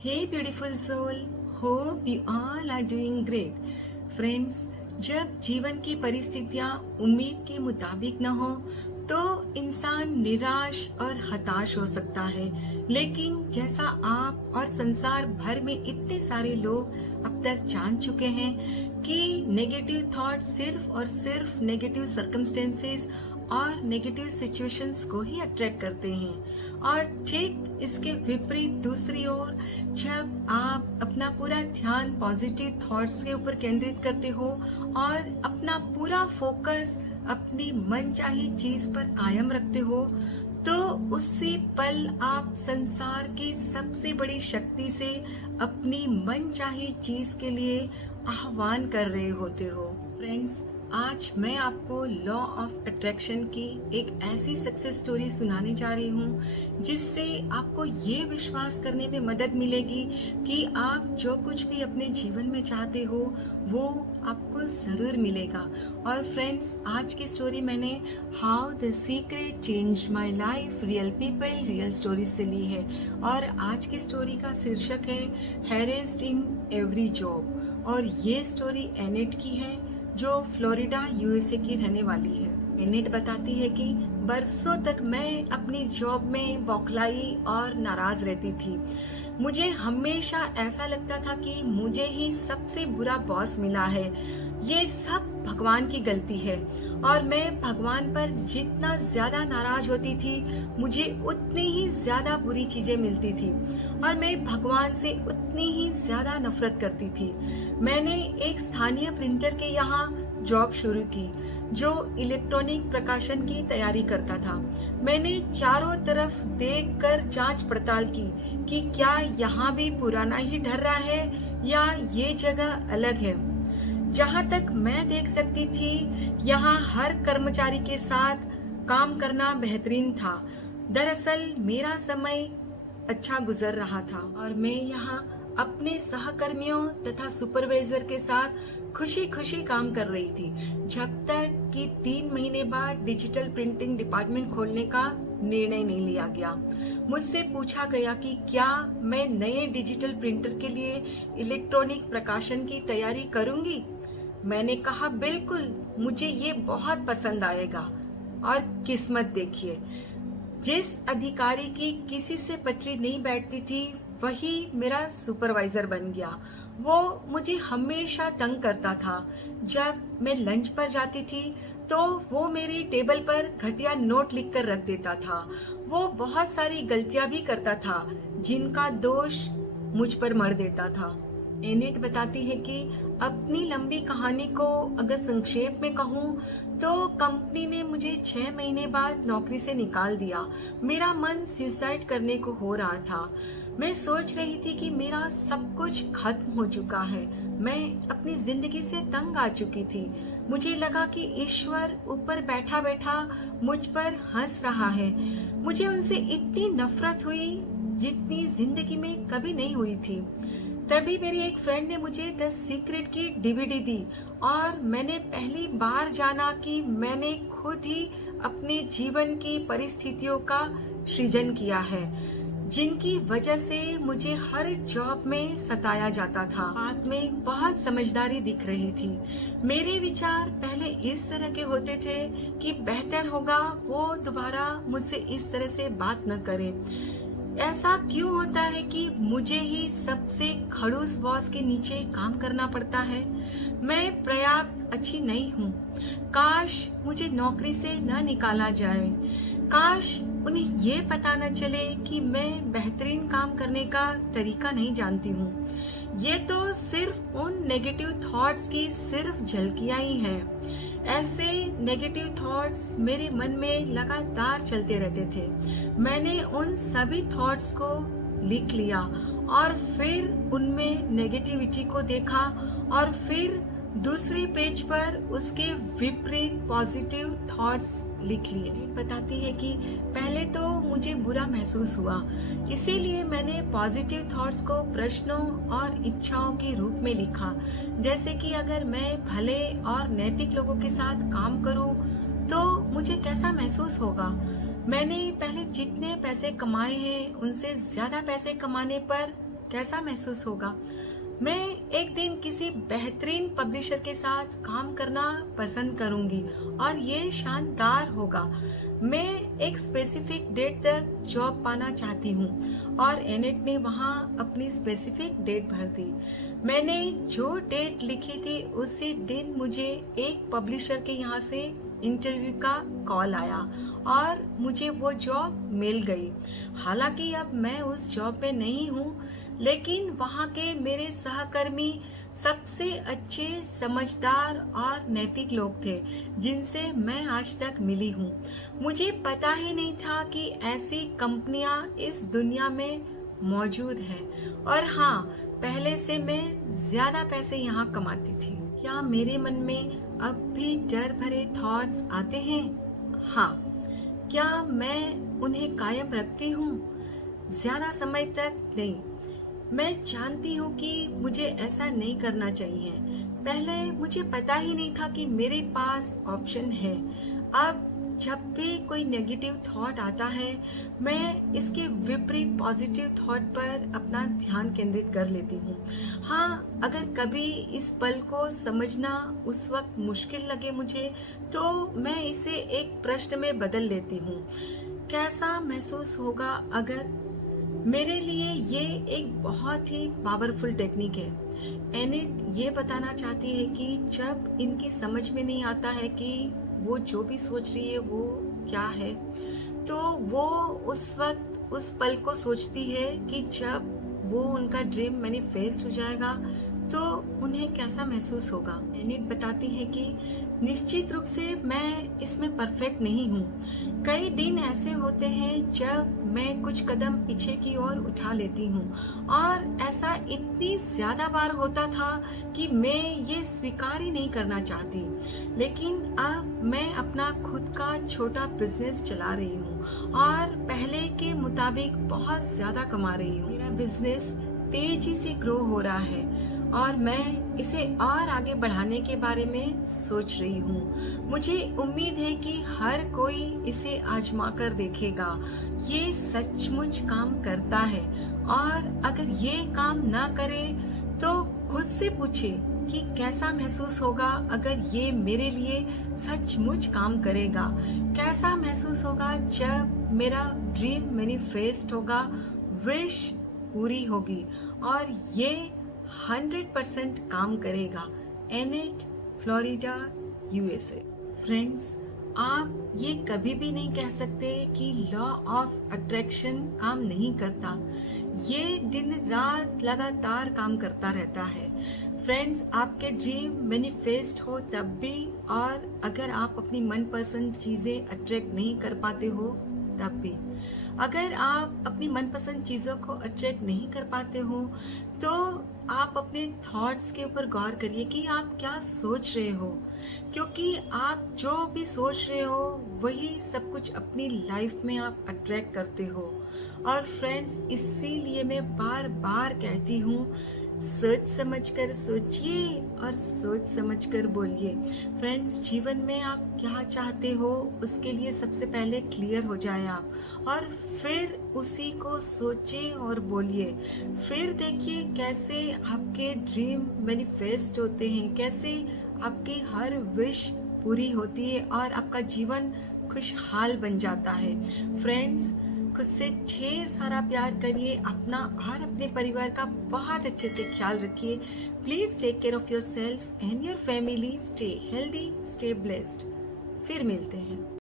Hey beautiful soul, hope you all are doing great. Friends, जब जीवन की परिस्थितियां उम्मीद के मुताबिक न हो तो इंसान निराश और हताश हो सकता है। लेकिन जैसा आप और संसार भर में इतने सारे लोग अब तक जान चुके हैं कि नेगेटिव थॉट सिर्फ और सिर्फ नेगेटिव सर्कमस्टेंसेस और नेगेटिव सिचुएशंस को ही अट्रैक्ट करते हैं। और ठीक इसके विपरीत दूसरी ओर जब आप अपना पूरा ध्यान पॉजिटिव थॉट्स के ऊपर केंद्रित करते हो और अपना पूरा फोकस अपनी मनचाही चीज पर कायम रखते हो तो उसी पल आप संसार की सबसे बड़ी शक्ति से अपनी मनचाही चीज के लिए आह्वान कर रहे होते हो। फ्रेंड्स, आज मैं आपको लॉ ऑफ अट्रैक्शन की एक ऐसी सक्सेस स्टोरी सुनाने जा रही हूँ जिससे आपको ये विश्वास करने में मदद मिलेगी कि आप जो कुछ भी अपने जीवन में चाहते हो वो आपको जरूर मिलेगा। और फ्रेंड्स, आज की स्टोरी मैंने how the secret changed my life real people real stories से ली है। और आज की स्टोरी का शीर्षक है हैरेस्ड इन एवरी जॉब। और ये स्टोरी एनेट की है जो फ्लोरिडा यूएसए की रहने वाली है। एनेट बताती है कि बरसों तक मैं अपनी जॉब में बौखलाई और नाराज रहती थी। मुझे हमेशा ऐसा लगता था कि मुझे ही सबसे बुरा बॉस मिला है, ये सब भगवान की गलती है। और मैं भगवान पर जितना ज्यादा नाराज होती थी मुझे उतनी ही ज्यादा बुरी चीजें मिलती थी और मैं भगवान से उतनी ही ज्यादा नफरत करती थी। मैंने एक स्थानीय प्रिंटर के यहाँ जॉब शुरू की जो इलेक्ट्रॉनिक प्रकाशन की तैयारी करता था। मैंने चारों तरफ देखकर जांच पड़ताल की कि क्या यहाँ भी पुराना ही ढर रहा है या ये जगह अलग है। जहाँ तक मैं देख सकती थी यहाँ हर कर्मचारी के साथ काम करना बेहतरीन था। दरअसल मेरा समय अच्छा गुजर रहा था और मैं यहाँ अपने सहकर्मियों तथा सुपरवाइजर के साथ खुशी खुशी काम कर रही थी जब तक कि 3 महीने बाद डिजिटल प्रिंटिंग डिपार्टमेंट खोलने का निर्णय नहीं लिया गया। मुझसे पूछा गया कि क्या मैं नए डिजिटल प्रिंटर के लिए इलेक्ट्रॉनिक प्रकाशन की तैयारी करूंगी। मैंने कहा बिल्कुल, मुझे ये बहुत पसंद आएगा। और किस्मत देखिए, जिस अधिकारी की किसी से पटरी नहीं बैठती थी वही मेरा सुपरवाइजर बन गया। वो मुझे हमेशा तंग करता था। जब मैं लंच पर जाती थी तो वो मेरी टेबल पर घटिया नोट लिखकर रख देता था। वो बहुत सारी गलतियां भी करता था जिनका दोष मुझ पर मढ़ देता था। एनेट बताती है कि अपनी लंबी कहानी को अगर संक्षेप में कहूँ तो कंपनी ने मुझे 6 महीने बाद नौकरी से निकाल दिया। मेरा मन सुसाइड करने को हो रहा था। मैं सोच रही थी कि मेरा सब कुछ खत्म हो चुका है। मैं अपनी जिंदगी से तंग आ चुकी थी। मुझे लगा कि ईश्वर ऊपर बैठा बैठा मुझ पर हंस रहा है। मुझे उनसे इतनी नफरत हुई जितनी जिंदगी में कभी नहीं हुई थी। तभी मेरी एक फ्रेंड ने मुझे द सीक्रेट की डीवीडी दी और मैंने पहली बार जाना कि मैंने खुद ही अपने जीवन की परिस्थितियों का सृजन किया है जिनकी वजह से मुझे हर जॉब में सताया जाता था। बात में बहुत समझदारी दिख रही थी। मेरे विचार पहले इस तरह के होते थे कि बेहतर होगा वो दोबारा मुझसे इस तरह से बात न करे। ऐसा क्यों होता है कि मुझे ही सबसे खड़ूस बॉस के नीचे काम करना पड़ता है। मैं पर्याप्त अच्छी नहीं हूँ। काश मुझे नौकरी से न निकाला जाए। काश उन्हें ये पता न चले कि मैं बेहतरीन काम करने का तरीका नहीं जानती हूँ। ये तो सिर्फ उन नेगेटिव थॉट्स की सिर्फ झलकियां ही हैं। ऐसे नेगेटिव थॉट्स मेरे मन में लगातार चलते रहते थे। मैंने उन सभी थॉट्स को लिख लिया और फिर उनमें नेगेटिविटी को देखा और फिर दूसरे पेज पर उसके विपरीत पॉजिटिव थॉट्स लिख लिए। बताती है कि पहले तो मुझे बुरा महसूस हुआ, इसीलिए मैंने पॉजिटिव थॉट्स को प्रश्नों और इच्छाओं के रूप में लिखा। जैसे कि अगर मैं भले और नैतिक लोगों के साथ काम करूं तो मुझे कैसा महसूस होगा। मैंने पहले जितने पैसे कमाए हैं उनसे ज्यादा पैसे कमाने पर कैसा महसूस होगा। मैं एक दिन किसी बेहतरीन पब्लिशर के साथ काम करना पसंद करूंगी और ये शानदार होगा। मैं एक स्पेसिफिक डेट तक जॉब पाना चाहती हूँ और एनेट ने वहाँ अपनी स्पेसिफिक डेट भर दी। मैंने जो डेट लिखी थी उसी दिन मुझे एक पब्लिशर के यहाँ से इंटरव्यू का कॉल आया और मुझे वो जॉब मिल गई। हालांकि अब मैं उस जॉब पे नहीं हूँ, लेकिन वहाँ के मेरे सहकर्मी सबसे अच्छे, समझदार और नैतिक लोग थे जिनसे मैं आज तक मिली हूँ। मुझे पता ही नहीं था कि ऐसी कंपनियां इस दुनिया में मौजूद है और हाँ, पहले से मैं ज्यादा पैसे यहाँ कमाती थी। क्या मेरे मन में अब भी डर भरे थॉट्स आते हैं? हाँ। क्या मैं उन्हें कायम रखती हूँ? ज्यादा समय तक नहीं। मैं जानती हूँ कि मुझे ऐसा नहीं करना चाहिए। पहले मुझे पता ही नहीं था कि मेरे पास ऑप्शन है। अब जब भी कोई नेगेटिव थॉट आता है, मैं इसके विपरीत पॉजिटिव थॉट पर अपना ध्यान केंद्रित कर लेती हूँ। हाँ, अगर कभी इस पल को समझना उस वक्त मुश्किल लगे मुझे, तो मैं इसे एक प्रश्न में बदल लेती हूँ। कैसा महसूस होगा अगर? मेरे लिए ये एक बहुत ही पावरफुल टेक्निक है। एनेट ये बताना चाहती है कि जब इनकी समझ में नहीं आता है कि वो जो भी सोच रही है वो क्या है, तो वो उस वक्त उस पल को सोचती है कि जब वो उनका ड्रीम मैनिफेस्ट हो जाएगा तो उन्हें कैसा महसूस होगा। एनेट बताती है कि निश्चित रूप से मैं इसमें परफेक्ट नहीं हूँ। कई दिन ऐसे होते हैं जब मैं कुछ कदम पीछे की ओर उठा लेती हूँ और ऐसा इतनी ज्यादा बार होता था कि मैं ये स्वीकार ही नहीं करना चाहती। लेकिन अब मैं अपना खुद का छोटा बिजनेस चला रही हूँ और पहले के मुताबिक बहुत ज्यादा कमा रही हूँ। मेरा बिजनेस तेजी से ग्रो हो रहा है और मैं इसे और आगे बढ़ाने के बारे में सोच रही हूँ। मुझे उम्मीद है कि हर कोई इसे आजमा कर देखेगा। ये सचमुच काम करता है और अगर ये काम ना करे तो खुद से पूछे कि कैसा महसूस होगा अगर ये मेरे लिए सचमुच काम करेगा। कैसा महसूस होगा जब मेरा ड्रीम मैनिफेस्ट होगा, विश पूरी होगी और ये 100% काम करेगा। Annette, Florida, USA. फ्रेंड्स, आप ये कभी भी नहीं कह सकते कि लॉ ऑफ अट्रैक्शन काम नहीं करता। ये दिन रात लगातार काम करता रहता है। फ्रेंड्स, आपके ड्रीम मैनिफेस्ट हो तब भी, और अगर आप अपनी मनपसंद चीजें अट्रैक्ट नहीं कर पाते हो तब भी। अगर आप अपनी मनपसंद चीजों को अट्रैक्ट नहीं कर पाते हो तो आप अपने थॉट्स के ऊपर गौर करिए कि आप क्या सोच रहे हो, क्योंकि आप जो भी सोच रहे हो वही सब कुछ अपनी लाइफ में आप अट्रैक्ट करते हो। और फ्रेंड्स, इसीलिए मैं बार बार कहती हूँ, सोच समझकर सोचिए और सोच समझकर बोलिए। फ्रेंड्स, जीवन में आप क्या चाहते हो उसके लिए सबसे पहले क्लियर हो जाए आप, और फिर उसी को सोचिए और बोलिए। फिर देखिए कैसे आपके ड्रीम मैनिफेस्ट होते हैं, कैसे आपकी हर विश पूरी होती है और आपका जीवन खुशहाल बन जाता है। फ्रेंड्स, खुद से ढेर सारा प्यार करिए, अपना और अपने परिवार का बहुत अच्छे से ख्याल रखिए। Please take care of yourself and your family. Stay healthy, stay blessed. फिर मिलते हैं।